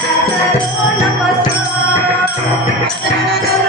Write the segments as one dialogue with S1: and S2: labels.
S1: Thank you.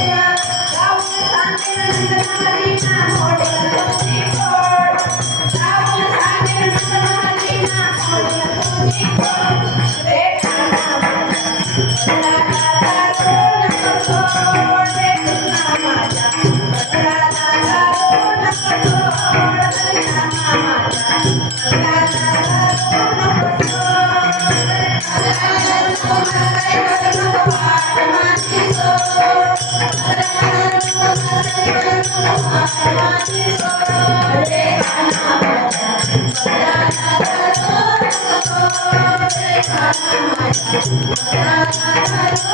S1: Thank you. Thank you.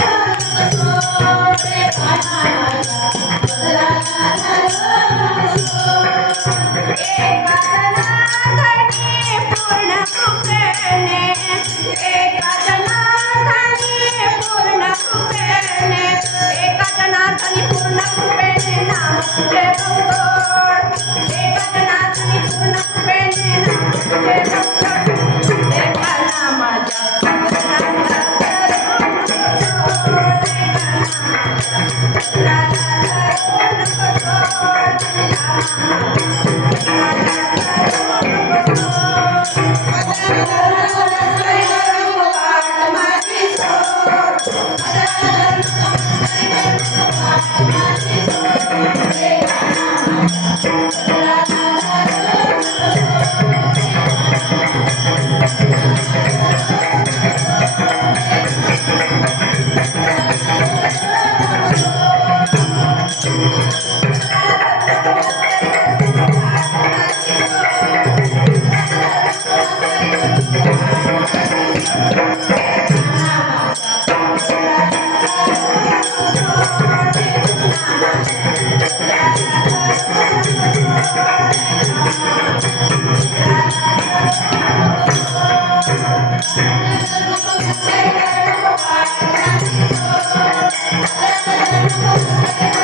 S1: Thank you.